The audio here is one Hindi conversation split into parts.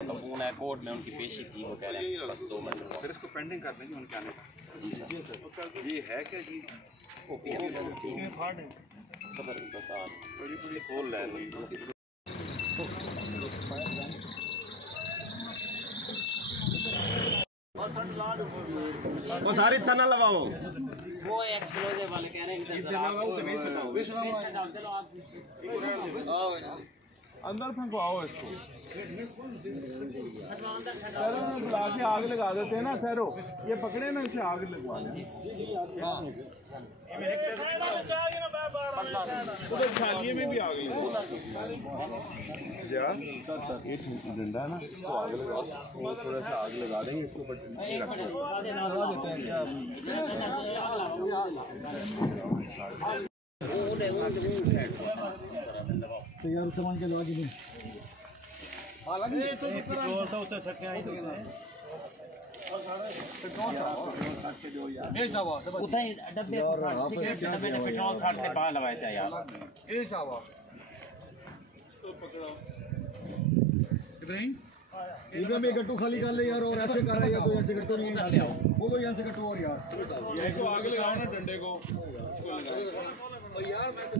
फोन है कोर्ट में उनकी पेशी थी, वो कह रहे हैं बस 2 मिनट फिर इसको पेंडिंग कर देंगे उनके आने का। जी सर ये है क्या जी? ओके सर सबर बस आ बड़ी बड़ी खोल ले वो सारी तना लगाओ। वो एक्सप्लोजिव वाले कह रहे हैं चलो आप अंदर फेंको, आओ इसको सैरो में बुला के आग लगा देते हैं ना। सैरो ये पकड़े ना, इसे आग लगवा दें। उधर छालिए में भी आग लगा सर ये डंडा है ना, इसको आग लगा, वो थोड़ा सा आग लगा देंगे इसको ऊपर तो यार सामान के लगा दीजिए। हालांकि तो पेट्रोल तो उतर सकते हैं उधर डब्बे पेट्रोल 60 के बाहर लगाए चाहिए यार। इधर में गट्टू खाली कर ले यार, और ऐसे कर रहा है तो ऐसे गट्टू नहीं कर ले, वो कोई ऐसे गट्टू और यार ये तो आग लगाओ ना डंडे को, इसको लगाओ यार। मैं तो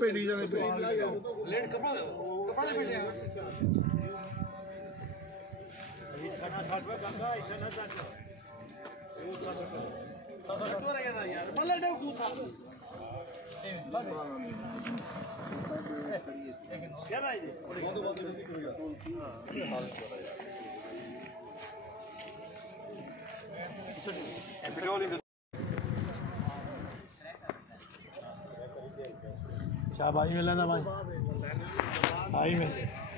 पे डीजल पे लेट कपड़ा ले बैठे इतना घाट में गंगा इतना घाट यार मल्ला डे कूथा क्या भाई जी क्या भाई मिला ना भाई आई में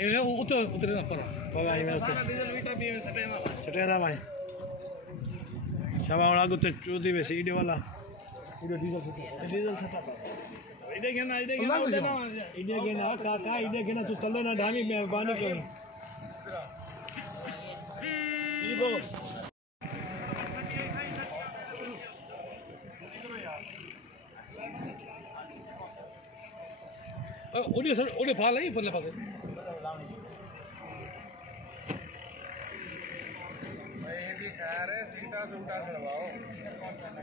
ये उतरे ना पर आई में उतरे सटे ना भाई शाबाश आगु तो चूदी में सीडी वाला इधर डीजल सटा इधर के ना काका इधर के ना तू चले ना ढामी मेहरबानी करो इबो ओडी सर ओडी फाल है परले पासे भाई ये भी कह रहे सीटा सूटा छड़वाओ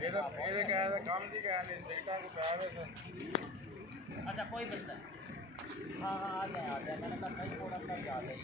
ये तो कह रहे काम दी कह रहे सीटा को कावे से। अच्छा कोई बंदा हाँ आ गया मैंने कहा भाई थोड़ा सा ज्यादा ही